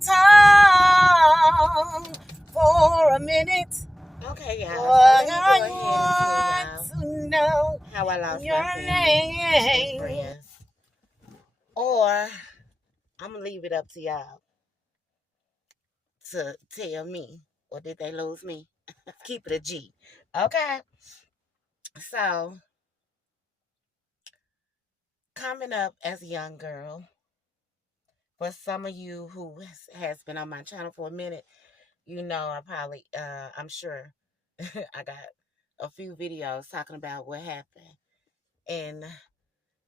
tongue for a minute. Okay, y'all. So I let me go ahead and tell want y'all to know how I lost your my family and name. friends. Or I'm gonna leave it up to y'all to tell me. Or did they lose me? Keep it a G. Okay. So coming up as a young girl, for some of you who has been on my channel for a minute, you know I'm sure I got a few videos talking about what happened in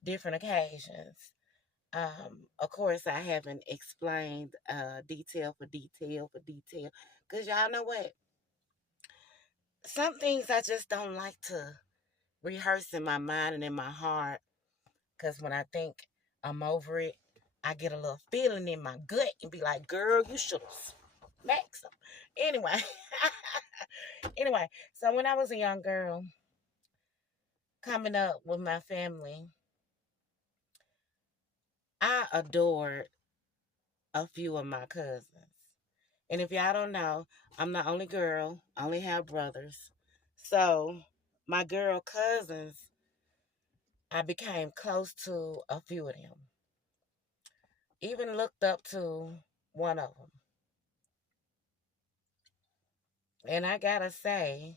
different occasions. Of course, I haven't explained detail for detail for detail because y'all know what? Some things I just don't like to rehearse in my mind and in my heart because when I think I'm over it, I get a little feeling in my gut and be like, girl, you should have smacked some. Anyway, anyway, so when I was a young girl coming up with my family, I adored a few of my cousins. And if y'all don't know, I'm the only girl. I only have brothers. So my girl cousins, I became close to a few of them. Even looked up to one of them. And I gotta say,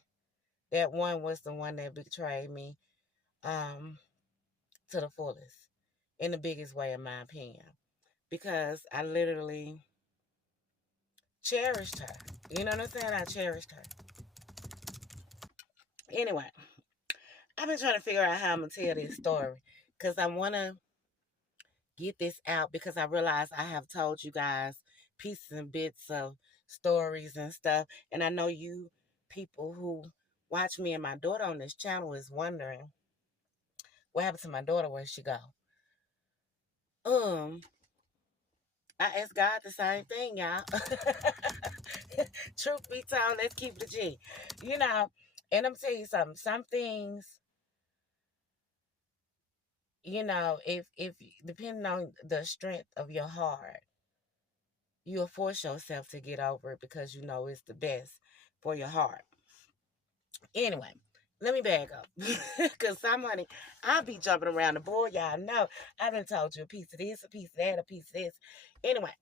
that one was the one that betrayed me um, to the fullest, in the biggest way, in my opinion. Because I literally cherished her. You know what I'm saying? I cherished her. Anyway, I've been trying to figure out how I'm going to tell this story. Because I want to get this out because I realize I have told you guys pieces and bits of stories and stuff. And I know you people who watch me and my daughter on this channel is wondering what happened to my daughter, where'd she go? Um, I asked God the same thing, y'all. Truth be told, let's keep the G. You know, and I'm telling you something. Some things, if depending on the strength of your heart, you'll force yourself to get over it because you know it's the best for your heart. Anyway, let me back up. Because somebody, I'll be jumping around the board. Y'all know I've been told you a piece of this, a piece of that, a piece of this. Anyway,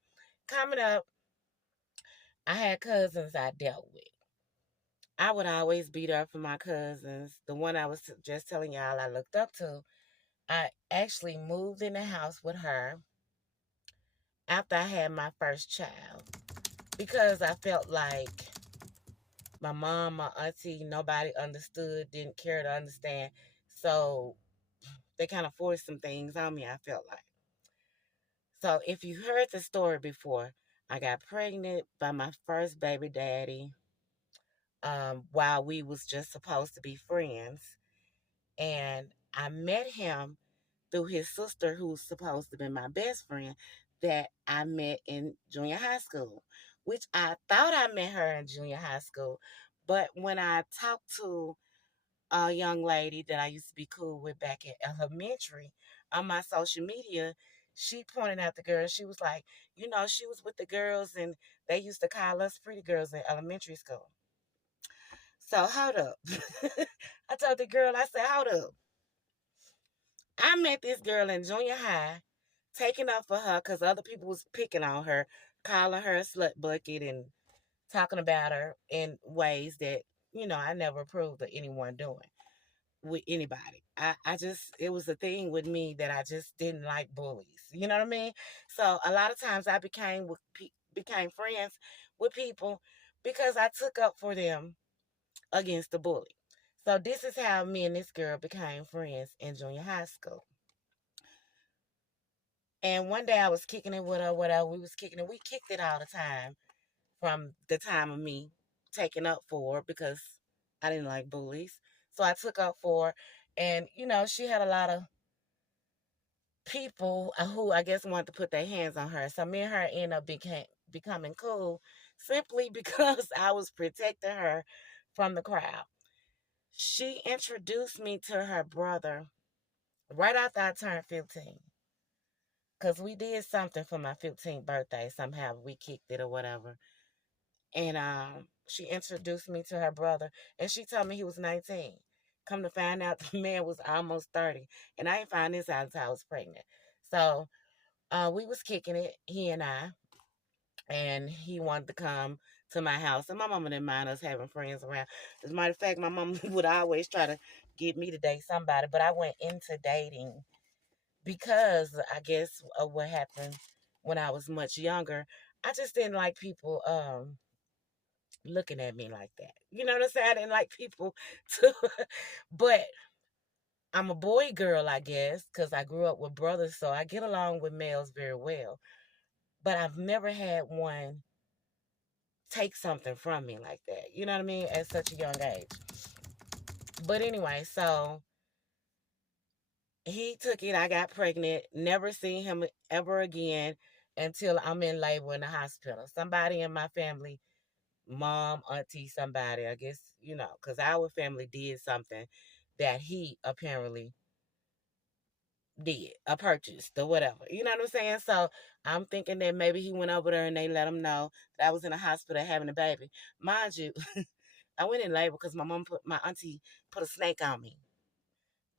coming up, I had cousins I dealt with. I would always be there for my cousins. The one I was just telling y'all I looked up to, I actually moved in the house with her after I had my first child because I felt like my mom, my auntie, nobody understood, didn't care to understand. So they kind of forced some things on me, I felt like. So if you heard the story before, I got pregnant by my first baby daddy while we was just supposed to be friends. And I met him through his sister, who's supposed to be my best friend, that I met in junior high school, which I thought I met her in junior high school. But when I talked to a young lady that I used to be cool with back in elementary on my social media, she pointed out the girl. She was like, she was with the girls and they used to call us pretty girls in elementary school. So hold up. I told the girl, I said, hold up. I met this girl in junior high, taking up for her because other people was picking on her, calling her a slut bucket and talking about her in ways that, I never approved of anyone doing with anybody. I just, it was a thing with me that I just didn't like bullies. You know what I mean? So a lot of times I became friends with people because I took up for them against the bully. So this is how me and this girl became friends in junior high school. And one day I was kicking it with her, whatever. We was kicking it. We kicked it all the time from the time of me taking up for her because I didn't like bullies. So I took up for her. And, she had a lot of people who I guess wanted to put their hands on her. So me and her ended up becoming cool simply because I was protecting her from the crowd. She introduced me to her brother right after I turned 15. because we did something for my 15th birthday. Somehow we kicked it or whatever. And she introduced me to her brother, and she told me he was 19. Come to find out, the man was almost 30, and I didn't find this out until I was pregnant. So we was kicking it, he and I, and he wanted to come to my house, and my mama didn't mind us having friends around. As a matter of fact, my mama would always try to get me to date somebody, but I went into dating because I guess of what happened when I was much younger. I just didn't like people looking at me like that. You know what I'm saying? I didn't like people to, but I'm a boy girl, I guess, because I grew up with brothers, so I get along with males very well. But I've never had one take something from me like that. You know what I mean? At such a young age. But anyway, so he took it. I got pregnant. Never seen him ever again until I'm in labor in the hospital. Somebody in my family, mom, auntie, somebody, I guess, because our family did something that he apparently did, a purchase or whatever. You know what I'm saying? So I'm thinking that maybe he went over there and they let him know that I was in a hospital having a baby. Mind you, I went in labor because my auntie put a snake on me,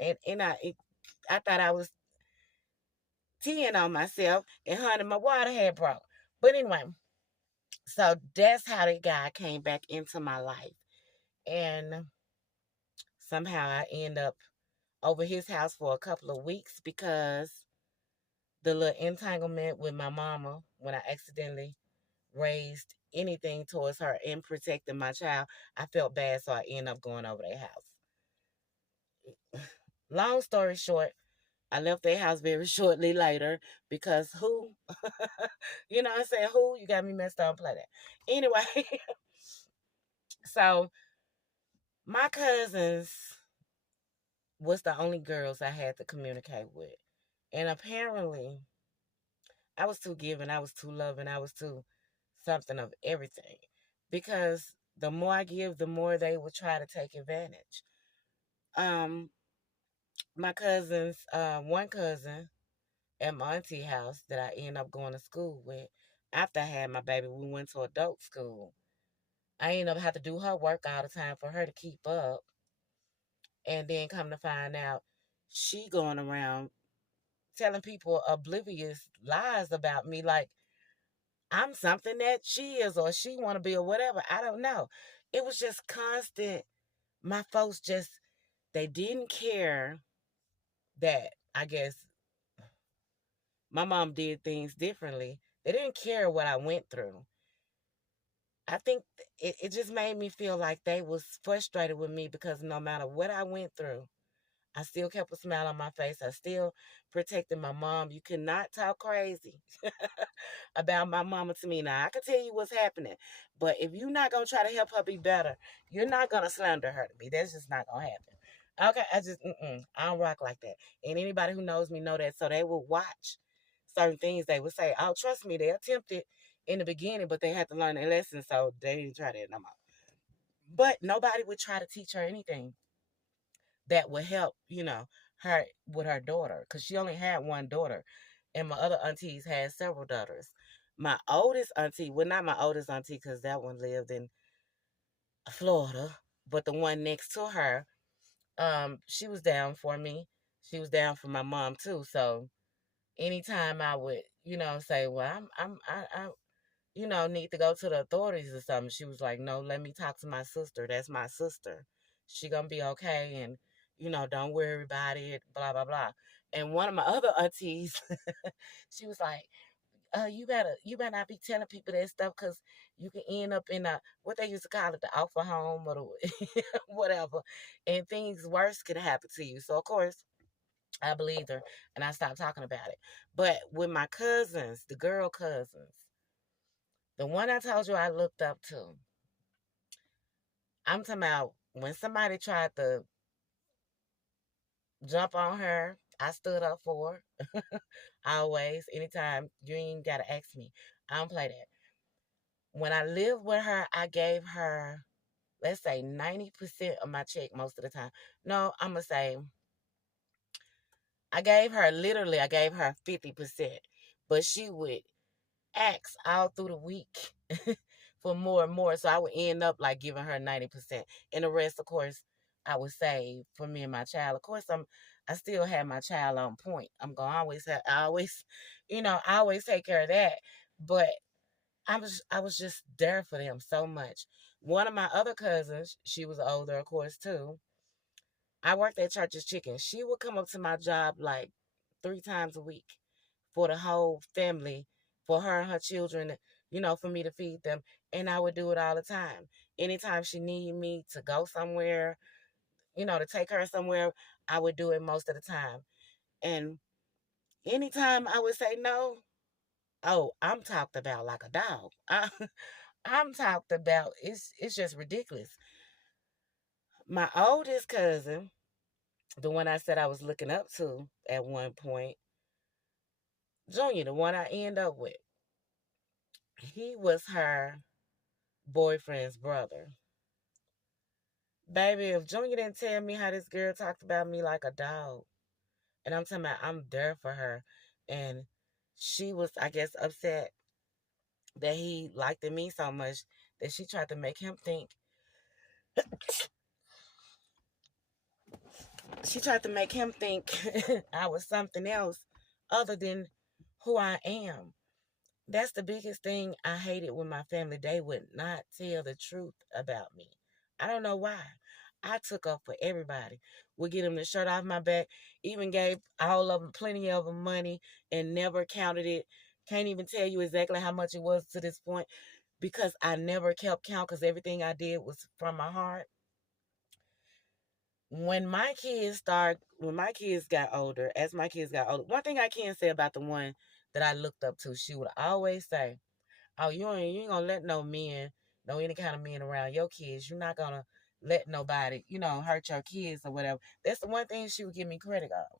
and I thought I was teeing on myself, and honey, my water had broke. But anyway, so that's how that guy came back into my life, and somehow I end up over his house for a couple of weeks because the little entanglement with my mama when I accidentally raised anything towards her and protecting my child, I felt bad, so I ended up going over their house. Long story short, I left their house very shortly later because who, you know what I'm saying? Who? You got me messed up, play that. Anyway, so my cousins was the only girls I had to communicate with. And apparently, I was too giving, I was too loving, I was too something of everything. Because the more I give, the more they will try to take advantage. Um, my cousins, one cousin at my auntie house that I ended up going to school with, after I had my baby, we went to adult school. I ended up having to do her work all the time for her to keep up. And then come to find out, she going around telling people oblivious lies about me, like I'm something that she is or she want to be or whatever. I don't know. It was just constant. My folks just, they didn't care that, I guess, my mom did things differently. They didn't care what I went through. I think it just made me feel like they was frustrated with me because no matter what I went through, I still kept a smile on my face. I still protected my mom. You cannot talk crazy about my mama to me. Now, I can tell you what's happening, but if you're not going to try to help her be better, you're not going to slander her to me. That's just not going to happen. Okay, I don't rock like that. And anybody who knows me know that. So they will watch certain things. They would say, oh, trust me, they attempted in the beginning, but they had to learn their lesson. So they didn't try that no more. But nobody would try to teach her anything that would help, her with her daughter, because she only had one daughter, and my other aunties had several daughters. My oldest auntie, well, not my oldest auntie, because that one lived in Florida, but the one next to her, she was down for me. She was down for my mom too. So anytime I would, say, well, I need to go to the authorities or something. She was like, no, let me talk to my sister. That's my sister. She gonna be okay. And, don't worry about it, blah, blah, blah. And one of my other aunties, she was like, you better not be telling people that stuff because you can end up in what they used to call it, the alpha home or the whatever. And things worse could happen to you. So, of course, I believed her and I stopped talking about it. But with my cousins, the girl cousins, the one I told you I looked up to, I'm talking about when somebody tried to jump on her, I stood up for her. Always, anytime. You ain't got to ask me. I don't play that. When I lived with her, I gave her, let's say, 90% of my check most of the time. No, I'm going to say, I gave her 50%. but she would ask all through the week for more and more. So I would end up like giving her 90%. And the rest, of course, I would save for me and my child. Of course, I still have my child on point. I'm gonna always have I always, I always take care of that. But I was just there for them so much. One of my other cousins, she was older, of course, too. I worked at Church's Chicken. She would come up to my job like 3 times a week for the whole family, for her and her children, for me to feed them. And I would do it all the time. Anytime she needed me to go somewhere, to take her somewhere, I would do it most of the time. And anytime I would say no, oh, I'm talked about like a dog. I'm talked about. It's just ridiculous. My oldest cousin, the one I said I was looking up to at one point, Junior, the one I end up with, he was her boyfriend's brother. Baby, if Junior didn't tell me how this girl talked about me like a dog, and I'm talking about I'm there for her, and she was, I guess, upset that he liked me so much that she tried to make him think, she tried to make him think I was something else other than who I am. That's the biggest thing I hated with my family. They would not tell the truth about me. I don't know why. I took up for everybody. Would get them the shirt off my back. Even gave all of them, plenty of them money and never counted it. Can't even tell you exactly how much it was to this point because I never kept count because everything I did was from my heart. When my kids got older, as my kids got older, one thing I can say about the one that I looked up to, she would always say, oh, you ain't gonna let any kind of men around your kids. You're not gonna let nobody, hurt your kids or whatever. That's the one thing she would give me credit of.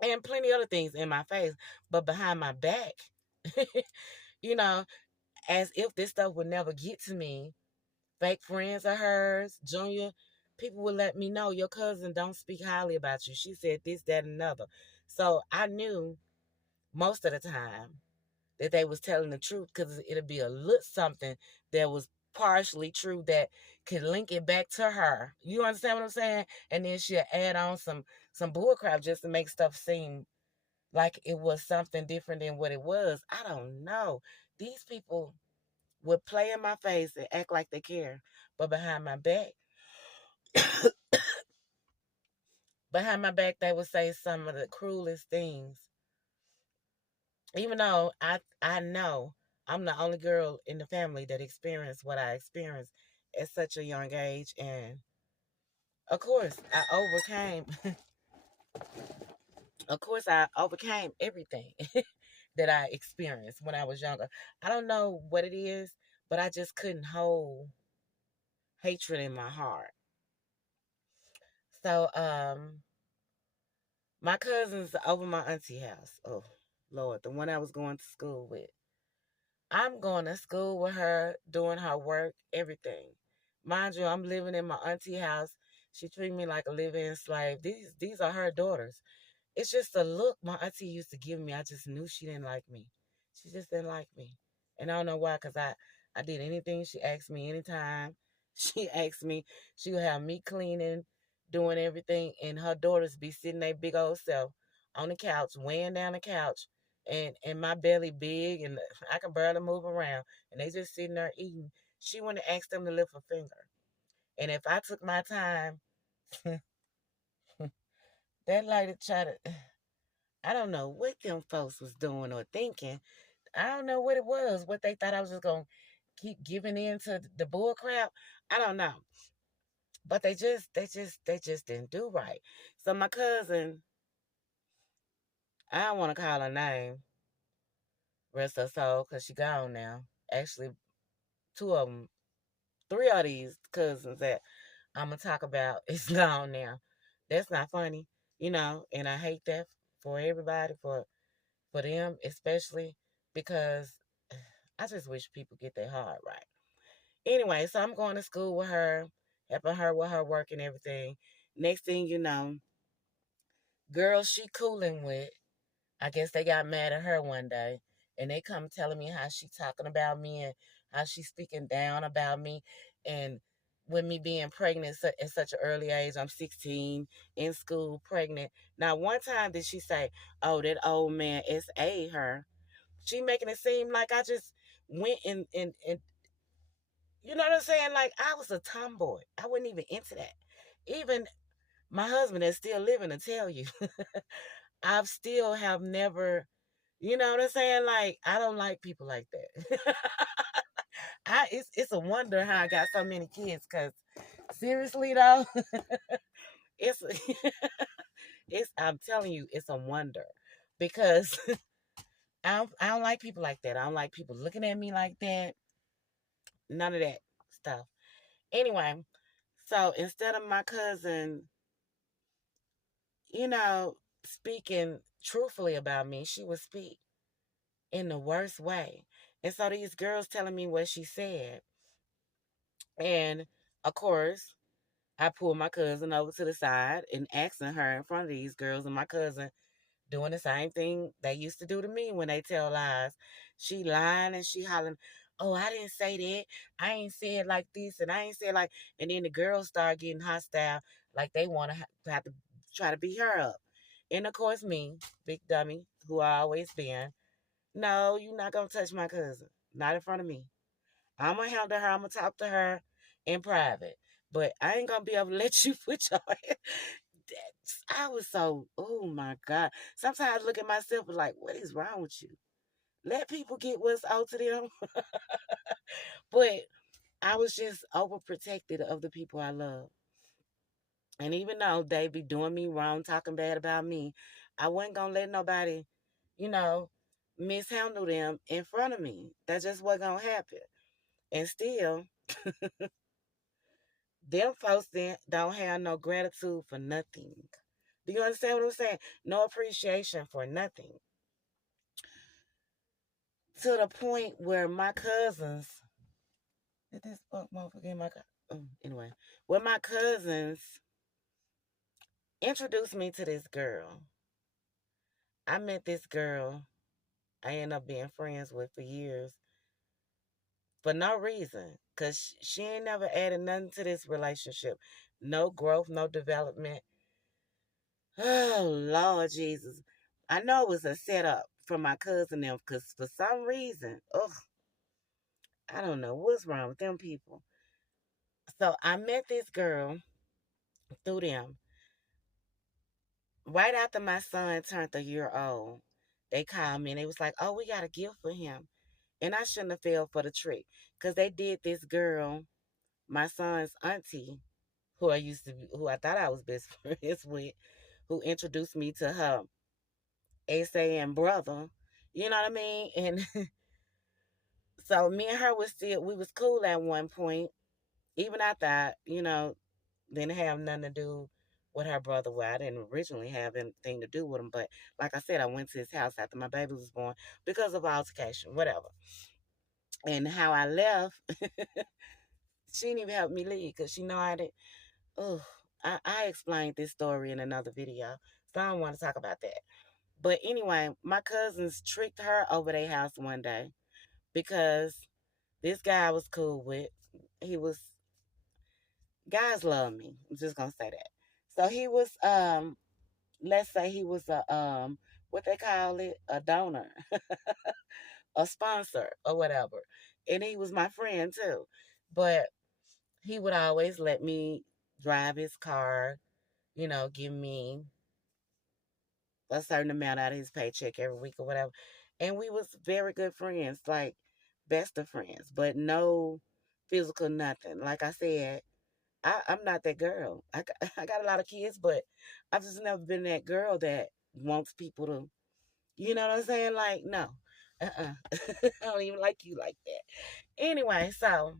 And plenty other things in my face. But behind my back, you know, as if this stuff would never get to me. Fake friends of hers, Junior, people would let me know your cousin don't speak highly about you. She said this, that, and another. So I knew most of the time that they was telling the truth because it'll be a little something that was partially true that could link it back to her. You understand what I'm saying? And then she'll add on some bullcrap just to make stuff seem like it was something different than what it was. I don't know. These people would play in my face and act like they care, but behind my back, they would say some of the cruelest things. Even though I know I'm the only girl in the family that experienced what I experienced at such a young age, and of course I overcame. Of course I overcame everything that I experienced when I was younger. I don't know what it is, but I just couldn't hold hatred in my heart. So my cousin's over my auntie house. Oh Lord, the one I was going to school with. I'm going to school with her, doing her work, everything. Mind you, I'm living in my auntie house. She treated me like a living slave. These are her daughters. It's just a look my auntie used to give me. I just knew she didn't like me. She just didn't like me. And I don't know why, because I did anything she asked me anytime. She asked me, she would have me cleaning, doing everything, and her daughters be sitting their big old self on the couch, weighing down the couch, and my belly big, and I can barely move around, and they just sitting there eating. She wouldn't ask them to lift a finger. And if I took my time, that lady tried to, I don't know what them folks was doing or thinking. I don't know what it was, what they thought I was just going to keep giving in to the bull crap. I don't know. But they just didn't do right. So my cousin, I don't want to call her name, rest her soul, because she gone now. Actually, two of them, three of these cousins that I'm going to talk about is gone now. That's not funny, and I hate that for everybody, for them especially, because I just wish people get their heart right. Anyway, so I'm going to school with her, helping her with her work and everything. Next thing you know, girl she cooling with, I guess they got mad at her one day, and they come telling me how she talking about me and how she speaking down about me, and with me being pregnant at such an early age. I'm 16, in school, pregnant. Now, one time did she say, "Oh, that old man SA her." She making it seem like I just went and you know what I'm saying? Like I was a tomboy. I wasn't even into that. Even my husband that's still living to tell you, I've still have never, you know what I'm saying? Like I don't like people like that. It's a wonder how I got so many kids. Cause seriously though, it's it's I'm telling you, it's a wonder because I don't like people like that. I don't like people looking at me like that. None of that stuff. Anyway, so instead of my cousin, you know, speaking truthfully about me, she would speak in the worst way. And so these girls telling me what she said. And of course, I pulled my cousin over to the side and asking her in front of these girls, and my cousin doing the same thing they used to do to me when they tell lies. She lying and she hollering, "Oh, I didn't say that. I ain't said like this, and I ain't said like." And then the girls start getting hostile, like they want to have to try to beat her up. And of course, me, big dummy, who I always been. No, you're not gonna touch my cousin. Not in front of me. I'm gonna handle her. I'm gonna talk to her in private. But I ain't gonna be able to let you put your I was so, oh my God. Sometimes I look at myself and like, what is wrong with you? Let people get what's owed to them. But I was just overprotected of the people I love. And even though they be doing me wrong, talking bad about me, I wasn't gonna let nobody, you know, mishandle them in front of me. That just wasn't gonna happen. And still, them folks then don't have no gratitude for nothing. Do you understand what I'm saying? No appreciation for nothing. To the point where my cousins, did this fuck motherfucker anyway, where my cousins introduced me to this girl. I met this girl I ended up being friends with for years for no reason. Because she ain't never added nothing to this relationship. No growth, no development. Oh, Lord Jesus. I know it was a setup for my cousin them because for some reason, I don't know what's wrong with them people. So I met this girl through them. Right after my son turned a year old, they called me and they was like, "Oh, we got a gift for him." And I shouldn't have fell for the trick because they did this girl, my son's auntie, who I thought I was best friends with, who introduced me to her and brother. You know what I mean? And so me and her we was cool at one point. Even I thought, didn't have nothing to do with her brother. Well, I didn't originally have anything to do with him, but like I said, I went to his house after my baby was born because of altercation, whatever. And how I left, she didn't even help me leave because she know I didn't. Oh, I explained this story in another video, so I don't want to talk about that. But anyway, my cousins tricked her over their house one day because this guy I was cool with, he was guys love me. I'm just gonna say that. So he was let's say he was a what they call it, a donor, a sponsor or whatever. And he was my friend too. But he would always let me drive his car, give me a certain amount out of his paycheck every week or whatever. And we was very good friends, like best of friends, but no physical nothing. Like I said, I'm not that girl. I got a lot of kids, but I've just never been that girl that wants people to, you know what I'm saying? Like, no. I don't even like you like that. Anyway, so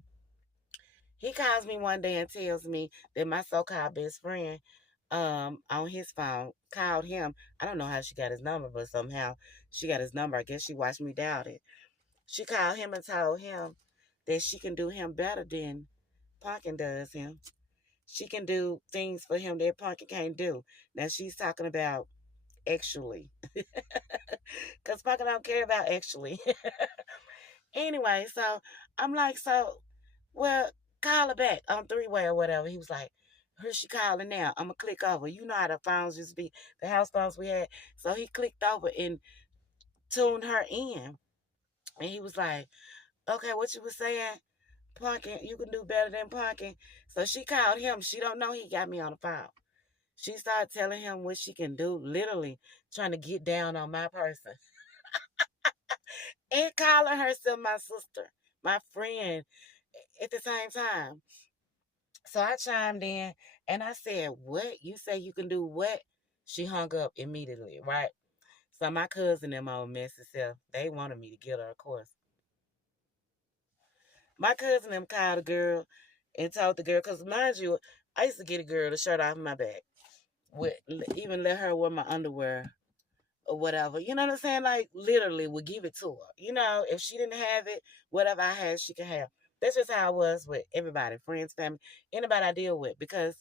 he calls me one day and tells me that my so-called best friend on his phone called him. I don't know how she got his number, but somehow she got his number. I guess she watched me doubt it. She called him and told him that she can do him better than Pumpkin does him. She can do things for him that Pumpkin can't do. Now she's talking about actually. Because Punkin don't care about actually. Anyway, so I'm like, so, well, call her back on three-way or whatever. He was like, here she calling now. I'm going to click over. You know how the phones used to be, the house phones we had. So he clicked over and tuned her in. And he was like, okay, what you was saying? Punkin, you can do better than Punkin. So she called him. She don't know he got me on the phone. She started telling him what she can do, literally trying to get down on my person. And calling herself my sister, my friend at the same time. So I chimed in and I said, what? You say you can do what? She hung up immediately, right? So my cousin and my old messy self, they wanted me to get her, of course. My cousin them called the girl and told the girl, because mind you, I used to get a girl the shirt off my back. With even let her wear my underwear or whatever. You know what I'm saying? Like literally would give it to her. You know, if she didn't have it, whatever I had, she could have. That's just how I was with everybody, friends, family, anybody I deal with, because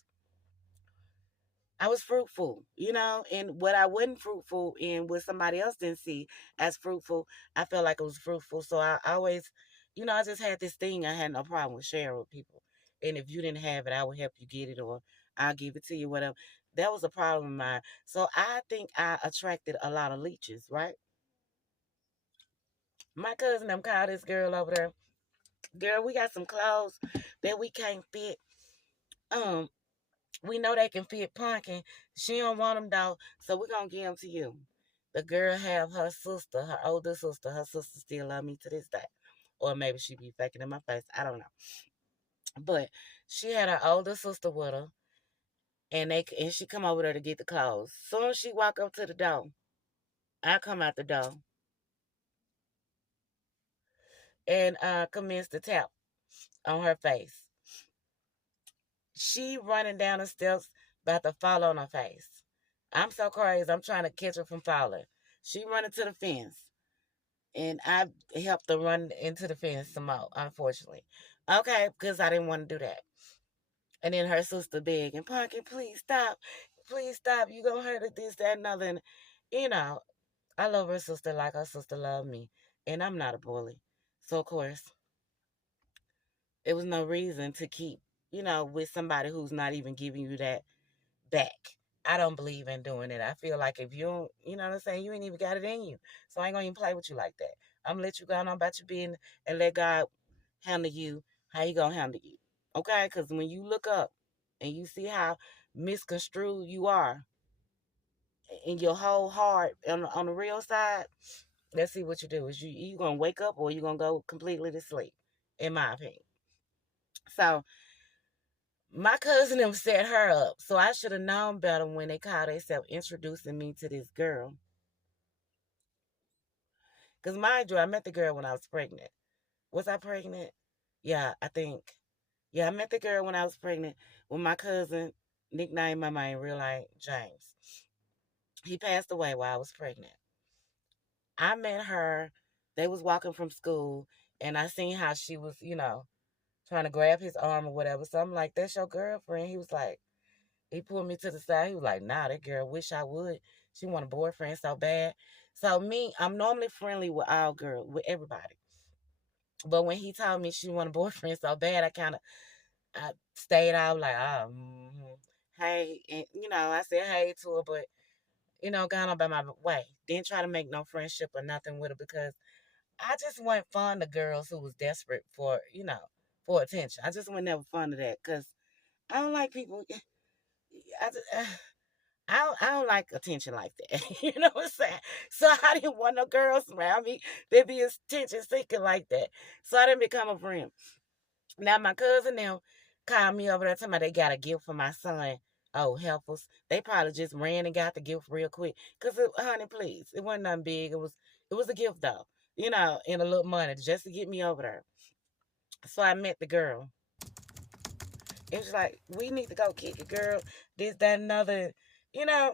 I was fruitful, you know, and what I wasn't fruitful in, what somebody else didn't see as fruitful, I felt like it was fruitful. So I always, you know, I just had this thing I had no problem with sharing with people. And if you didn't have it, I would help you get it or I'll give it to you, whatever. That was a problem of mine. So I think I attracted a lot of leeches, right? My cousin them called this girl over there. Girl, we got some clothes that we can't fit. Um, we know they can fit Punkin. She don't want them though, so we're gonna give them to you. The girl have her sister, her older sister. Her sister still love me to this day, or maybe she be faking in my face. I don't know. But she had her older sister with her, and she come over there to get the clothes. Soon as she walk up to the door, I come out the door and commence to tap on her face. She running down the steps, about to fall on her face. I'm so crazy. I'm trying to catch her from falling. She running to the fence, and I helped her run into the fence some more. Unfortunately, okay, because I didn't want to do that. And then her sister begging, Punkin, please stop. You gonna hurt her, this, that, and other. And you know, I love her sister like her sister loved me, and I'm not a bully, so of course, it was no reason to keep, with somebody who's not even giving you that back. I don't believe in doing it. I feel like if you don't, you know what I'm saying, you ain't even got it in you. So I ain't gonna even play with you like that. I'm gonna let you go on about your business and let God handle you how he gonna handle you. Okay? Because when you look up and you see how misconstrued you are in your whole heart on the real side, let's see what you do. Is you gonna wake up or you gonna go completely to sleep, in my opinion. So my cousin them set her up, so I should have known better when they called themselves introducing me to this girl. Because mind you, I met the girl when I was pregnant. Was I pregnant? Yeah, I think. Yeah, I met the girl when I was pregnant with my cousin, nicknamed my in real life, James. He passed away while I was pregnant. I met her. They was walking from school, and I seen how she was, trying to grab his arm or whatever. So I'm like, that's your girlfriend? He was like, he pulled me to the side. He was like, nah, that girl wish I would. She want a boyfriend so bad. So me, I'm normally friendly with all girls, with everybody. But when he told me she want a boyfriend so bad, I stayed out like, oh, hey. And, I said hey to her, but, gone on by my way. Didn't try to make no friendship or nothing with her because I just wasn't fond of girls who was desperate for attention. I just wasn't never fond of that because I don't like people. I, just, I don't like attention like that. You know what I'm saying? So I didn't want no girls around me that be attention seeking like that. So I didn't become a friend. Now my cousin now called me over there talking about they got a gift for my son. Oh, helpers. They probably just ran and got the gift real quick. Cause honey, please. It wasn't nothing big. It was a gift though. And a little money just to get me over there. So I met the girl. It was like, we need to go kick it, girl. This, that, another. You know,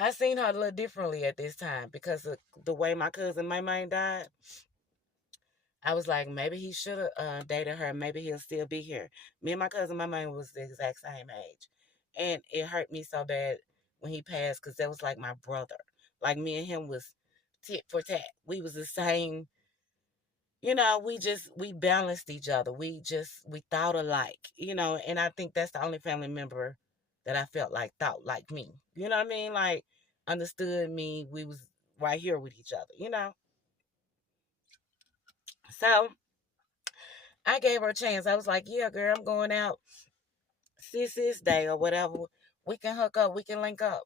I seen her a little differently at this time because of the way my cousin my mind died. I was like, maybe he should have dated her. Maybe he'll still be here. Me and my cousin my mind was the exact same age. And it hurt me so bad when he passed, because that was like my brother. Like me and him was tit for tat. We was the same. We balanced each other. We thought alike. And I think that's the only family member that I felt like thought like me. You know what I mean? Like understood me. We was right here with each other. So I gave her a chance. I was like, yeah, girl, I'm going out sis day or whatever. We can hook up. We can link up.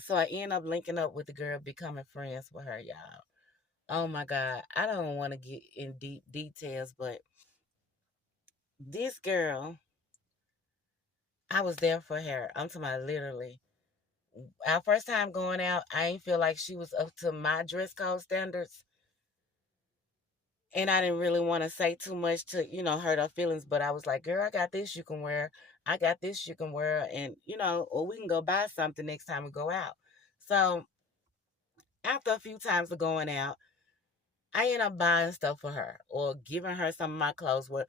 So I end up linking up with the girl, becoming friends with her, y'all. Oh my God. I don't want to get in deep details, but this girl, I was there for her. I'm talking about literally. Our first time going out, I ain't feel like she was up to my dress code standards. And I didn't really want to say too much to, hurt her feelings. But I was like, girl, I got this you can wear. I got this you can wear. And, or we can go buy something next time we go out. So after a few times of going out, I end up buying stuff for her or giving her some of my clothes. Where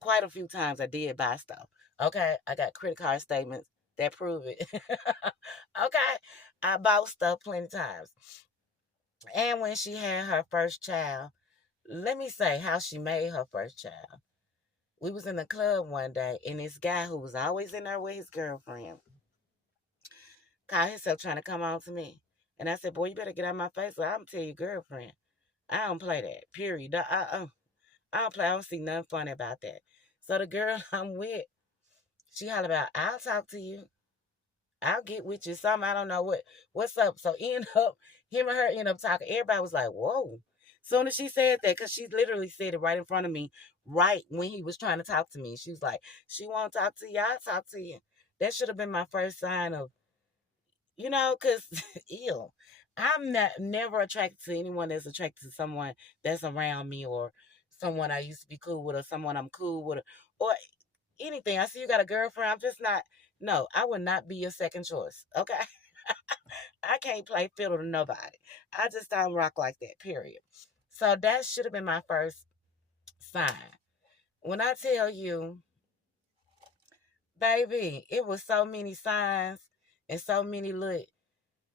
quite a few times I did buy stuff. Okay, I got credit card statements that prove it. Okay, I bought stuff plenty of times. And when she had her first child, let me say how she made her first child. We was in the club one day, and this guy who was always in there with his girlfriend caught himself trying to come on to me. And I said, boy, you better get out of my face, or I'm tell your girlfriend. I don't play that. Period. I don't play. I don't see nothing funny about that. So the girl I'm with, she hollered about, I'll talk to you. I'll get with you. Something I don't know what's up. So end up him and her end up talking. Everybody was like, whoa. Soon as she said that, because she literally said it right in front of me, right when he was trying to talk to me. She was like, she won't talk to you, I'll talk to you. That should have been my first sign of, because ew. I'm not never attracted to anyone that's attracted to someone that's around me, or someone I used to be cool with, or someone I'm cool with, or anything. I see you got a girlfriend. I'm just not. No, I would not be your second choice. Okay, I can't play fiddle to nobody. I just don't rock like that. Period. So that should have been my first sign. When I tell you, baby, it was so many signs and so many look.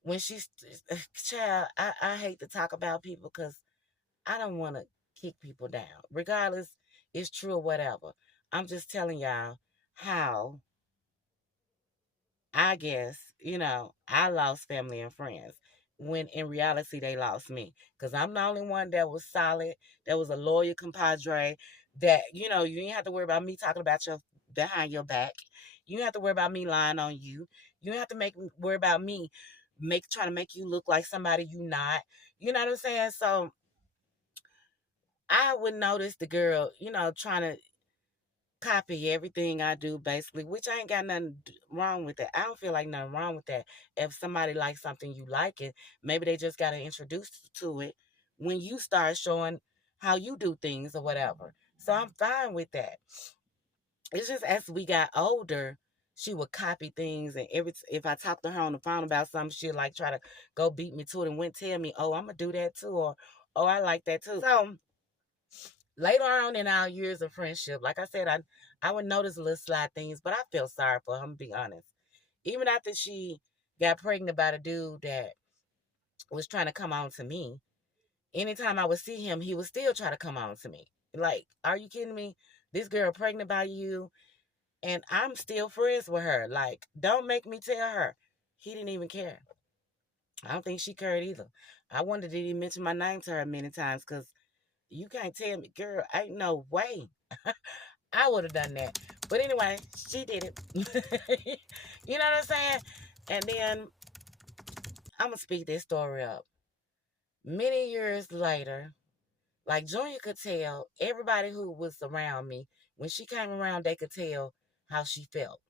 When she's child, I hate to talk about people because I don't want to kick people down, regardless it's true or whatever. I'm just telling y'all how I guess, I lost family and friends when in reality they lost me. Because I'm the only one that was solid, that was a loyal compadre, that, you didn't have to worry about me talking about your behind your back. You didn't have to worry about me lying on you. You didn't have to worry about me trying to make you look like somebody you not. You know what I'm saying? So I would notice the girl, trying to copy everything I do basically, which I ain't got nothing wrong with that. I don't feel like nothing wrong with that. If somebody likes something you like it, maybe they just got to introduce to it when you start showing how you do things or whatever. So I'm fine with that. It's just as we got older, she would copy things, and if I talked to her on the phone about something, she'd like try to go beat me to it and wouldn't tell me, oh, I'm gonna do that too, or oh, I like that too. So later on in our years of friendship, like I said, I would notice little sly things, but I felt sorry for her, I'm be honest. Even after she got pregnant by the dude that was trying to come on to me, anytime I would see him, he would still try to come on to me. Like, are you kidding me? This girl pregnant by you, and I'm still friends with her. Like, don't make me tell her. He didn't even care. I don't think she cared either. I wonder did he mention my name to her many times, because you can't tell me, girl, ain't no way. I would have done that. But anyway, she did it. You know what I'm saying? And then I'm going to speak this story up. Many years later, like Junior could tell, everybody who was around me, when she came around, they could tell how she felt.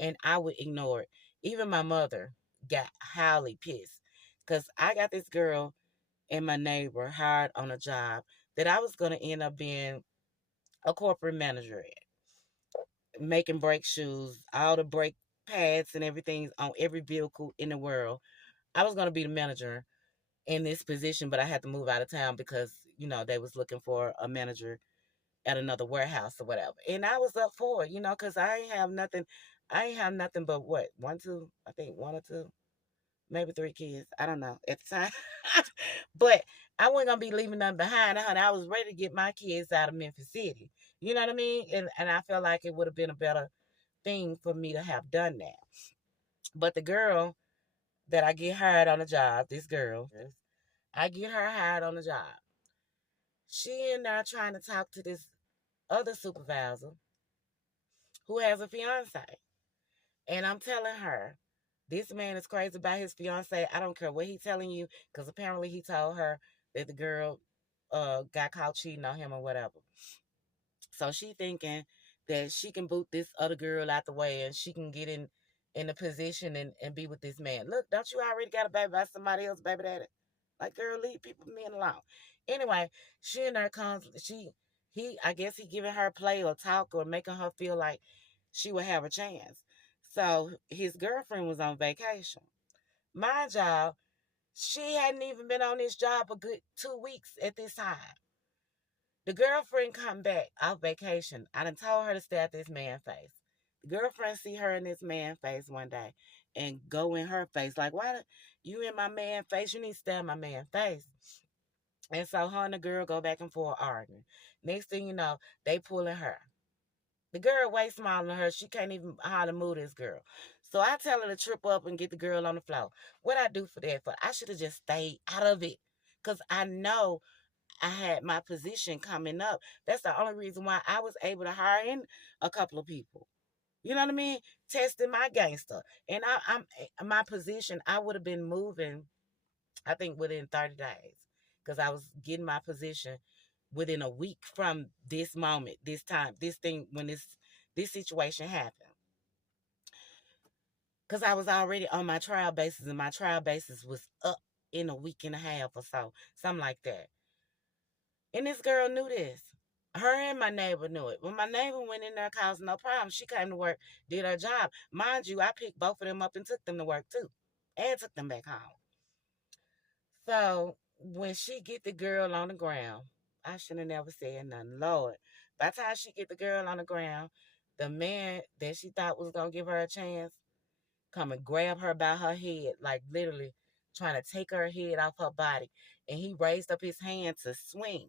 And I would ignore it. Even my mother got highly pissed because I got this girl and my neighbor hired on a job that I was going to end up being a corporate manager at, making brake shoes, all the brake pads and everything on every vehicle in the world. I was going to be the manager in this position, but I had to move out of town because, they was looking for a manager at another warehouse or whatever. And I was up for it, because I ain't have nothing. I ain't have nothing but what? One, two, I think one or two, maybe three kids. I don't know at the time. But I wasn't gonna be leaving them behind, honey. I was ready to get my kids out of Memphis City. You know what I mean? And I felt like it would have been a better thing for me to have done that. But the girl that I get hired on the job, this girl, I get her hired on the job. She in there trying to talk to this other supervisor who has a fiance. And I'm telling her, this man is crazy about his fiance. I don't care what he's telling you, because apparently he told her that the girl got caught cheating on him or whatever. So she thinking that she can boot this other girl out the way and she can get in the position and be with this man. Look, don't you already got a baby by somebody else, baby daddy? Like, girl, leave people men alone. Anyway, she in there comes he I guess he giving her play or talk or making her feel like she would have a chance. So his girlfriend was on vacation. My job, she hadn't even been on this job a good 2 weeks at this time. The girlfriend come back off vacation. I done told her to stay at this man face. The girlfriend see her in this man face one day and go in her face like, why you in my man face? You need to stay in my man face. And so her and the girl go back and forth arguing. Next thing you know, they pulling her. The girl way smaller than her. She can't even hardly move this girl. So I tell her to trip up and get the girl on the floor. What I do for that? For I should have just stayed out of it. Cause I know I had my position coming up. That's the only reason why I was able to hire in a couple of people. You know what I mean? Testing my gangster. And I'm my position, I would have been moving, I think, within 30 days. Because I was getting my position within a week from this moment, this time, this thing, when this situation happened. Because I was already on my trial basis, and my trial basis was up in a week and a half or so, something like that. And this girl knew this. Her and my neighbor knew it. When my neighbor went in there causing no problem, she came to work, did her job. Mind you, I picked both of them up and took them to work too. And took them back home. So when she get the girl on the ground, I should have never said nothing. Lord. By the time she get the girl on the ground, the man that she thought was gonna give her a chance come and grab her by her head, like literally trying to take her head off her body. And he raised up his hand to swing.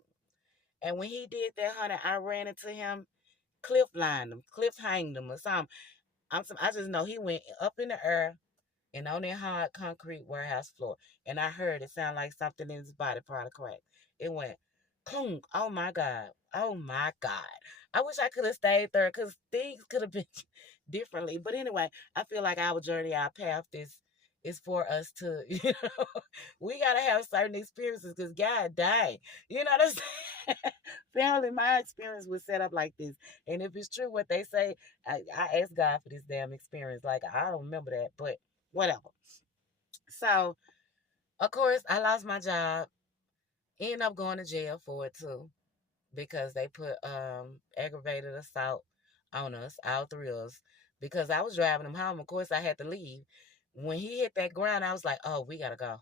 And when he did that, honey, I ran into him, cliff lined him, cliff hanged him or something. I just know he went up in the air and on that hard concrete warehouse floor. And I heard it sound like something in his body probably cracked. It went clunk. Oh my God. Oh my God. I wish I could have stayed there because things could have been differently. But anyway, I feel like our journey, our path is for us to, we gotta have certain experiences because God dang. You know what I'm saying? Family, my experience was set up like this. And if it's true what they say, I ask God for this damn experience. Like I don't remember that, but whatever. So, of course, I lost my job. Ended up going to jail for it too because they put aggravated assault on us, all three of us, because I was driving him home. Of course, I had to leave. When he hit that ground, I was like, "Oh, we gotta go."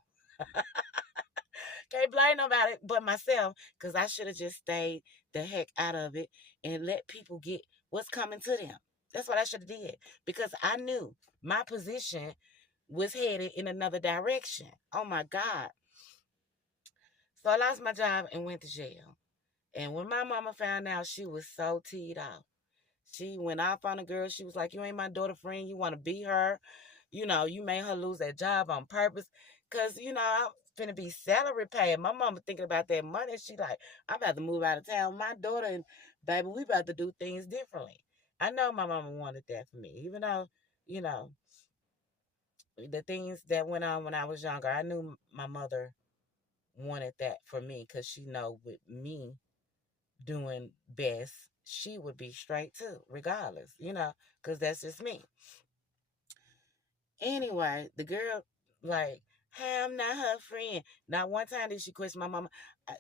Can't blame nobody but myself because I should have just stayed the heck out of it and let people get what's coming to them. That's what I should have did because I knew my position was headed in another direction. Oh my God. So I lost my job and went to jail. And when my mama found out, she was so teed off. She went off on the girl. She was like, "You ain't my daughter friend. You want to be her. You made her lose that job on purpose. Because, I'm finna be salary paid." My mama thinking about that money. She like, "I'm about to move out of town. My daughter and baby, we about to do things differently." I know my mama wanted that for me. Even though, you know, the things that went on when I was younger, I knew my mother wanted that for me because she know with me doing best, she would be straight too, regardless, because that's just me. Anyway, the girl, like, "Hey, I'm not her friend." Not one time did she question my mama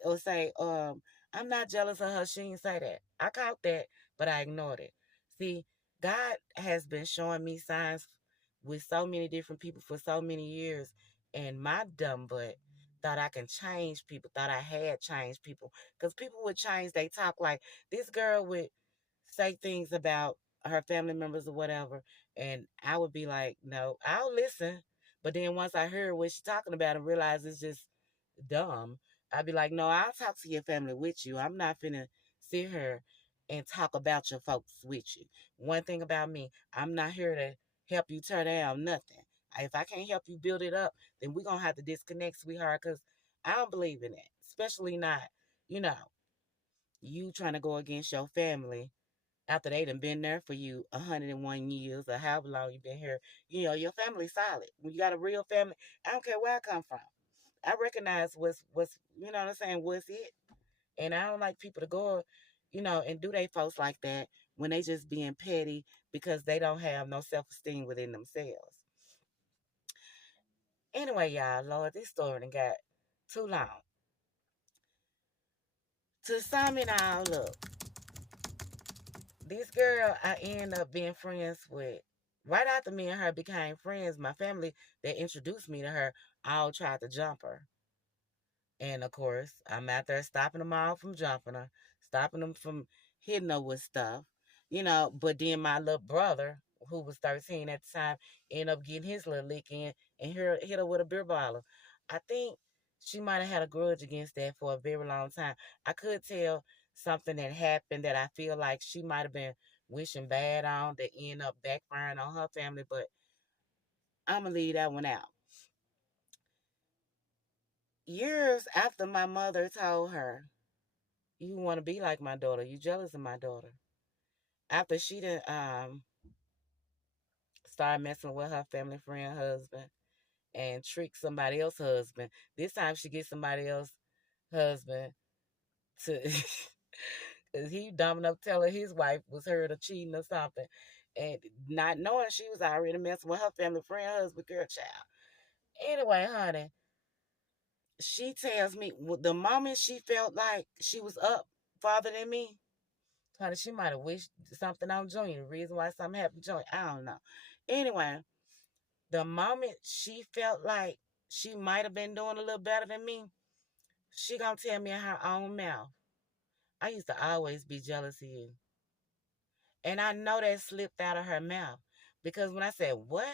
or say, "I'm not jealous of her." She didn't say that. I caught that, but I ignored it. See, God has been showing me signs with so many different people for so many years, and my dumb butt thought I can change people, thought I had changed people. Because people would change, they talk like this girl would say things about her family members or whatever, and I would be like, no, I'll listen. But then once I heard what she's talking about and realize it's just dumb, I'd be like, no, I'll talk to your family with you. I'm not finna sit here and talk about your folks with you. One thing about me, I'm not here to help you tear down nothing. If I can't help you build it up, then we're gonna have to disconnect, sweetheart, because I don't believe in it. Especially not, you know, you trying to go against your family after they done been there for you 101 years or however long you been here. You know, your family's solid. When you got a real family, I don't care where I come from. I recognize what's you know what I'm saying, what's it. And I don't like people to go, and do they folks like that when they just being petty because they don't have no self esteem within themselves. Anyway, y'all, Lord, this story done got too long. To sum it all up, this girl I ended up being friends with. Right after me and her became friends, my family that introduced me to her all tried to jump her. And of course, I'm out there stopping them all from jumping her, stopping them from hitting her with stuff, But then my little brother, who was 13 at the time, ended up getting his little lick in and hit her with a beer bottle. I think she might have had a grudge against that for a very long time. I could tell something that happened that I feel like she might have been wishing bad on that end up backfiring on her family, but I'm going to leave that one out. Years after my mother told her, you want to be like my daughter, you jealous of my daughter. After she done started messing with her family friend husband and trick somebody else's husband. This time she gets somebody else's husband to because he dumb enough to tell her his wife was heard of cheating or something. And not knowing she was already messing with her family friend husband, girl child. Anyway, honey, she tells me the moment she felt like she was up farther than me, honey, she might have wished something on Junior. The reason why something happened to Junior, I don't know. Anyway, the moment she felt like she might have been doing a little better than me, she gonna tell me in her own mouth, I used to always be jealous of you. And I know that slipped out of her mouth. Because when I said, what?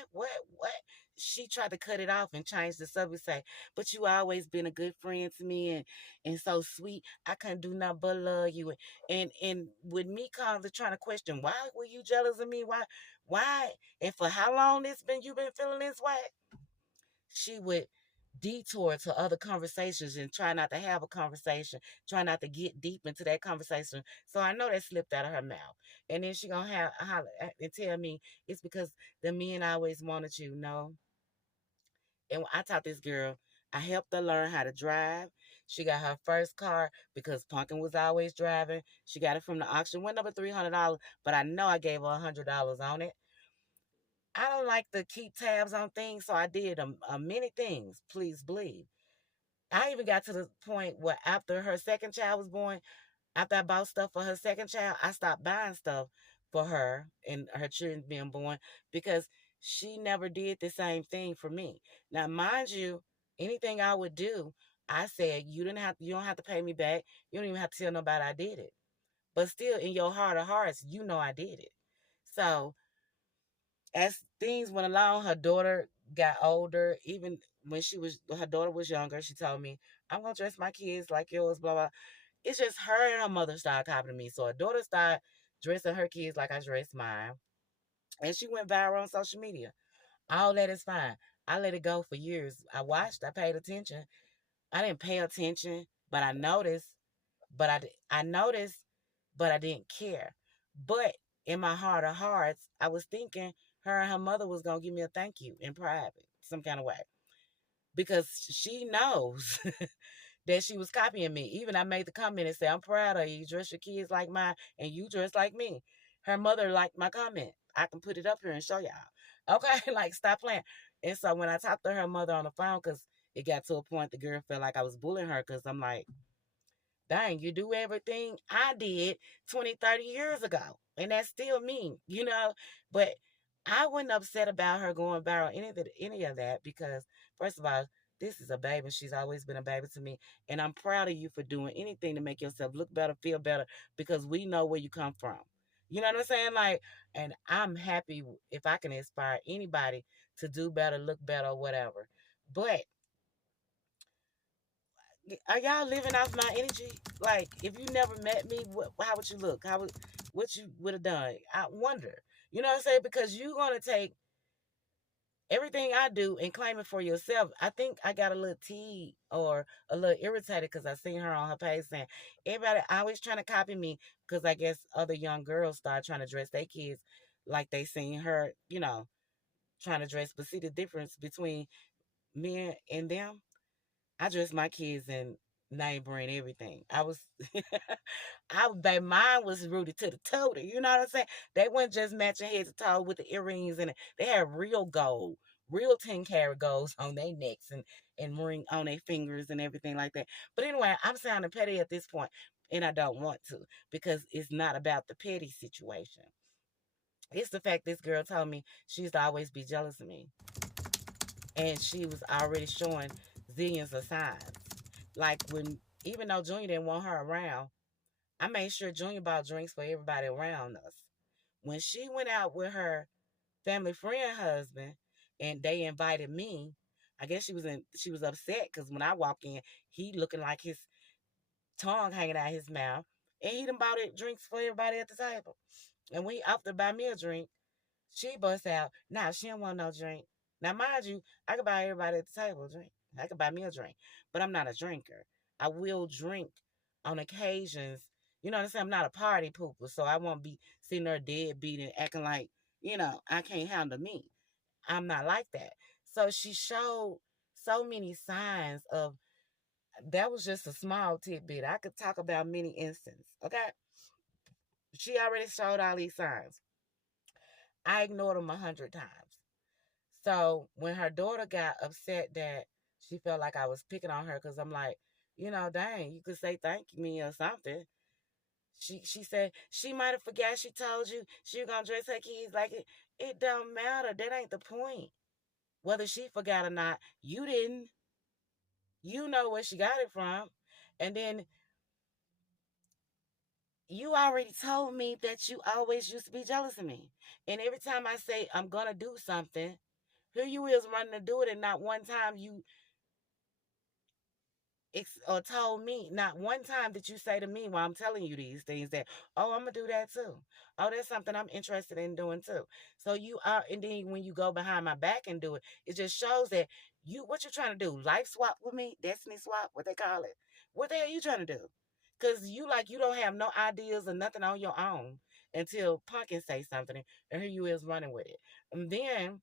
She tried to cut it off and change the subject, say, but you always been a good friend to me and so sweet. I couldn't do nothing but love you. And with me constantly trying to question, why were you jealous of me? Why? And for how long you been feeling this way? She would detour to other conversations and try not to have a conversation, try not to get deep into that conversation. So I know that slipped out of her mouth. And then she gonna holler and tell me it's because the men always wanted you. No. And I taught this girl, I helped her learn how to drive. She got her first car because Pumpkin was always driving. She got it from the auction, went up at $300, but I know I gave her $100 on it. I don't like to keep tabs on things, so I did many things. Please believe. I even got to the point where after her second child was born, after I bought stuff for her second child, I stopped buying stuff for her and her children being born because she never did the same thing for me. Now, mind you, anything I would do, I said you don't have to pay me back. You don't even have to tell nobody I did it. But still, in your heart of hearts, you know I did it. So as things went along, her daughter got older. Even when her daughter was younger, she told me, I'm going to dress my kids like yours, blah, blah. It's just her and her mother started copying me. So her daughter started dressing her kids like I dressed mine. And she went viral on social media. All that is fine. I let it go for years. I watched, I paid attention. I didn't pay attention, but I noticed. I noticed, but I didn't care. But in my heart of hearts, I was thinking her and her mother was gonna give me a thank you in private, some kind of way, because she knows that she was copying me. Even I made the comment and said, "I'm proud of you. You dress your kids like mine, and you dress like me." Her mother liked my comment. I can put it up here and show y'all. Okay, like stop playing. And so when I talked to her mother on the phone, because it got to a point the girl felt like I was bullying her, because I'm like, dang, you do everything I did 20, 30 years ago. And that's still me. But I wasn't upset about her going viral, any of that, because first of all, this is a baby. She's always been a baby to me. And I'm proud of you for doing anything to make yourself look better, feel better, because we know where you come from. You know what I'm saying? Like, and I'm happy if I can inspire anybody to do better, look better, or whatever. But are y'all living off my energy? Like, if you never met me, how would you look? What you would have done? I wonder. You know what I'm saying? Because you're gonna take everything I do and claim it for yourself. I think I got a little tea or a little irritated because I seen her on her page saying everybody always trying to copy me because I guess other young girls start trying to dress their kids like they seen her, trying to dress. But see the difference between me and them. I dressed my kids in name brand everything. I was, baby, mine was rooted to the total. You know what I'm saying? They weren't just matching head to toe with the earrings and they had real gold, real 10-carat golds on their necks and ring on their fingers and everything like that. But anyway, I'm sounding petty at this point, and I don't want to because it's not about the petty situation. It's the fact this girl told me she used to always be jealous of me, and she was already showing zillions of signs. Like when, even though Junior didn't want her around, I made sure Junior bought drinks for everybody around us. When she went out with her family friend husband and they invited me, I guess she was upset because when I walk in, he looking like his tongue hanging out his mouth, and he done bought it drinks for everybody at the table. And when he offered to buy me a drink, she busts out, nah, she don't want no drink. Now, mind you, I could buy everybody at the table a drink. I could buy me a drink, but I'm not a drinker. I will drink on occasions. You know what I'm saying? I'm not a party pooper, so I won't be sitting there deadbeat and acting like, I can't handle me. I'm not like that. So she showed so many signs of that was just a small tidbit. I could talk about many instances. Okay. She already showed all these signs. I ignored them 100 times. So when her daughter got upset that she felt like I was picking on her, because I'm like, dang, you could say thank me or something. She said she might have forgot she told you she was gonna dress her kids like it. It don't matter. That ain't the point. Whether she forgot or not, you didn't. You know where she got it from. And then you already told me that you always used to be jealous of me. And every time I say I'm gonna do something, here you is running to do it, and not one time you or told me, not one time did you say to me while I'm telling you these things that, oh, I'm gonna do that too. Oh, that's something I'm interested in doing too. So you are, and then when you go behind my back and do it, it just shows that what you trying to do? Life swap with me, destiny swap, what they call it. What the hell you trying to do? Cause you don't have no ideas or nothing on your own until Pumpkin say something, and here you is running with it, and then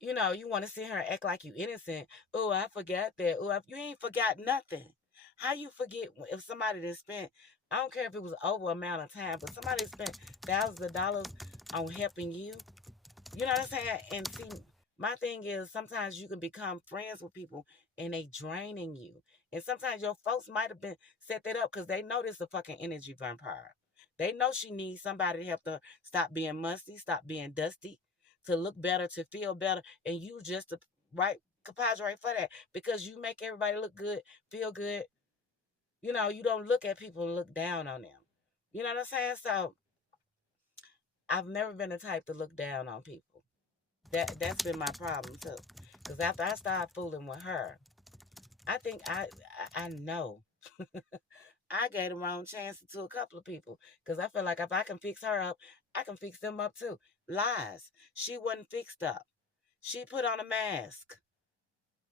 you want to sit here and act like you innocent. Oh, I forgot that. Oh, you ain't forgot nothing. How you forget if somebody that spent, I don't care if it was over amount of time, but somebody spent thousands of dollars on helping you. You know what I'm saying? And see, my thing is sometimes you can become friends with people and they draining you. And sometimes your folks might have been set that up because they know this is a fucking energy vampire. They know she needs somebody to help her stop being musty, stop being dusty, to look better, to feel better. And you just the right compadre for that because you make everybody look good, feel good. You don't look at people and look down on them. You know what I'm saying? So I've never been the type to look down on people. That's been my problem too. Because after I started fooling with her, I think I know I gave the wrong chance to a couple of people. Because I feel like if I can fix her up, I can fix them up too. Lies. She wasn't fixed up. She put on a mask.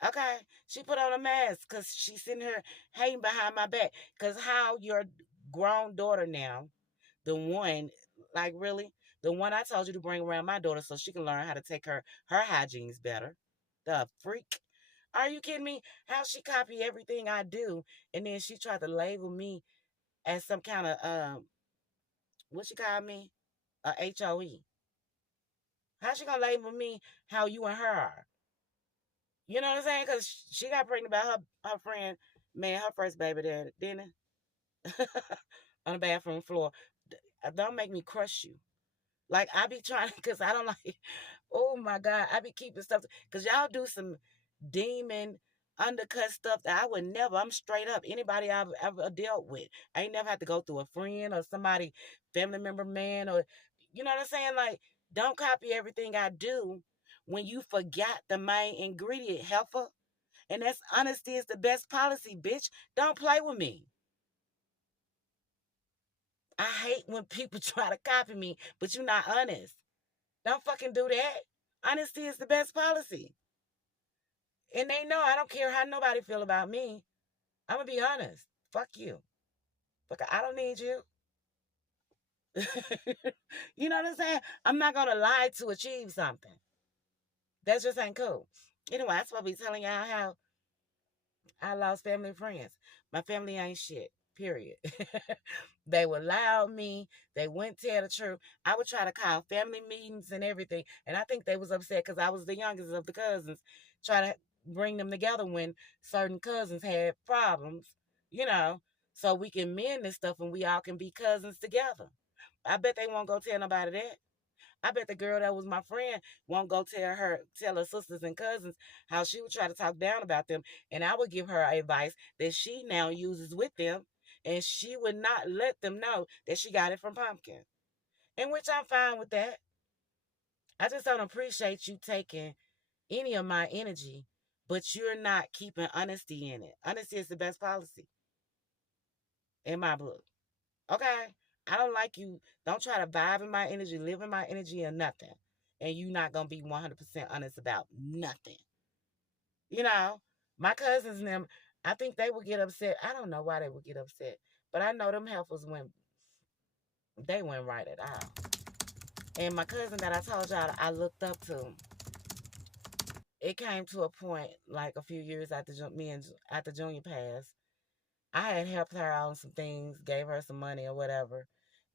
Okay, she put on a mask because she's sitting here hating behind my back. Because how your grown daughter now, the one, like really, the one I told you to bring around my daughter so she can learn how to take her hygiene's better. The freak. Are you kidding me? How she copy everything I do, and then she tried to label me as some kind of what she call me, a HOE. How she gonna label me how you and her are? You know what I'm saying? Because she got pregnant by her friend, man, her first baby daddy, didn't it? On the bathroom floor. Don't make me crush you. Like I be trying because I don't like. Oh my God, I be keeping stuff because y'all do some demon. undercut stuff that I would never. I'm straight up. Anybody I've ever dealt with, I ain't never had to go through a friend or somebody, family member, man, or you know what I'm saying. Like, don't copy everything I do when you forgot the main ingredient, heifer. And that's honesty is the best policy, bitch. Don't play with me. I hate when people try to copy me, but you're not honest. Don't fucking do that. Honesty is the best policy. And they know I don't care how nobody feel about me. I'm gonna be honest. Fuck you. Fuck, I don't need you. You know what I'm saying? I'm not gonna lie to achieve something. That just ain't cool. Anyway, that's what I be telling y'all how I lost family and friends. My family ain't shit. Period. They would lie on me. They wouldn't tell the truth. I would try to call family meetings and everything, and I think they was upset because I was the youngest of the cousins. Try to bring them together when certain cousins had problems, you know, so we can mend this stuff and we all can be cousins together. I bet they won't go tell nobody that. I bet the girl that was my friend won't go tell her sisters and cousins how she would try to talk down about them. And I would give her advice that she now uses with them. And she would not let them know that she got it from Pumpkin. In which I'm fine with that. I just don't appreciate you taking any of my energy, but you're not keeping honesty in it. Honesty is the best policy in my book. Okay? I don't like you. Don't try to vibe in my energy, live in my energy, or nothing. And you not going to be 100% honest about nothing. You know, my cousins and them, I think they would get upset. I don't know why they would get upset. But I know them heifers they went right at all. And my cousin that I told y'all I looked up to, it came to a point like a few years after after Junior passed. I had helped her on some things, gave her some money or whatever,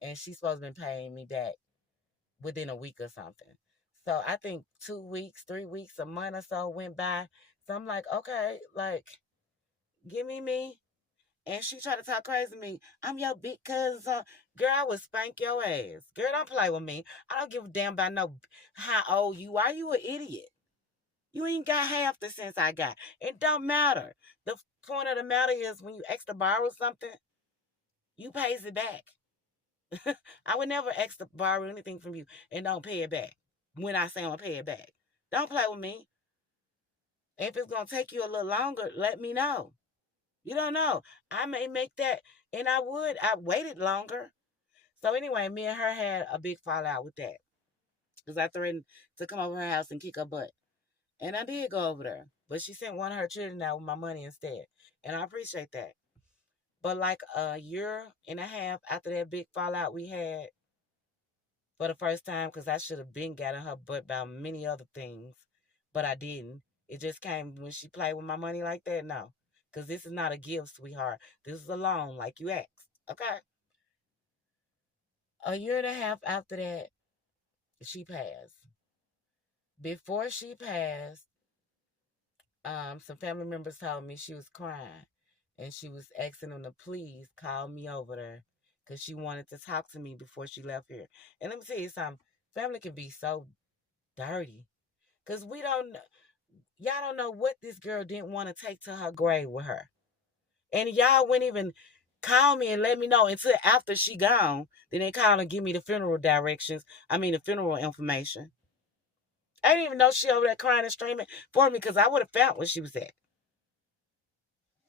and she's supposed to be paying me back within a week or something. So I think 2 weeks, 3 weeks, a month or so went by. So I'm like, okay, like, give me. And she tried to talk crazy to me. I'm your big cousin. So, girl, I would spank your ass. Girl, don't play with me. I don't give a damn about no how old you are. You an idiot. You ain't got half the sense I got. It don't matter. The point of the matter is when you ask to borrow something, you pays it back. I would never ask to borrow anything from you and don't pay it back when I say I'm gonna pay it back. Don't play with me. If it's gonna take you a little longer, let me know. You don't know. I may make that, and I would. I waited longer. So anyway, me and her had a big fallout with that because I threatened to come over her house and kick her butt, and I did go over there. But she sent one of her children out with my money instead, and I appreciate that. But like a year and a half after that big fallout we had, for the first time, because I should have been getting her butt about many other things, but I didn't. It just came when she played with my money like that. No, because this is not a gift, sweetheart. This is a loan, like you asked. Okay. A year and a half after that, she passed. Before she passed, some family members told me she was crying, and she was asking them to please call me over there because she wanted to talk to me before she left here. And let me tell you something. Family can be so dirty. Cause y'all don't know what this girl didn't want to take to her grave with her. And y'all wouldn't even call me and let me know until after she gone. Then they call and give me the funeral directions. I mean the funeral information. I didn't even know she over there crying and screaming for me because I would have found where she was at.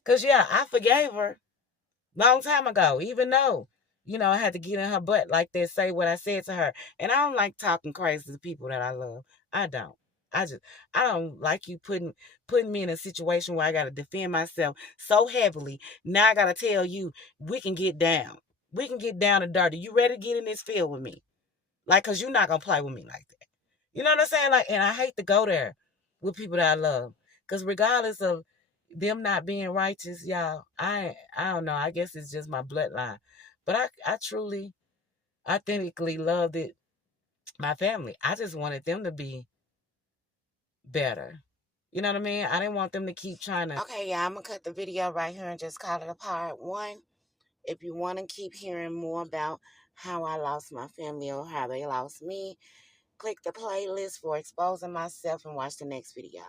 Cause yeah, I forgave her long time ago, even though, I had to get in her butt like that, say what I said to her. And I don't like talking crazy to people that I love. I don't. I just I don't like you putting me in a situation where I gotta defend myself so heavily. Now I gotta tell you we can get down. We can get down and dirty. You ready to get in this field with me? Like, cause you're not gonna play with me like that. You know what I'm saying? Like, and I hate to go there with people that I love. Cause regardless of them not being righteous, y'all, I don't know. I guess it's just my bloodline. But I truly, authentically loved it, my family. I just wanted them to be better. You know what I mean? I didn't want them to keep trying to. Okay, yeah, I'm going to cut the video right here and just call it a part one. If you want to keep hearing more about how I lost my family or how they lost me, click the playlist for Exposing Myself and watch the next video.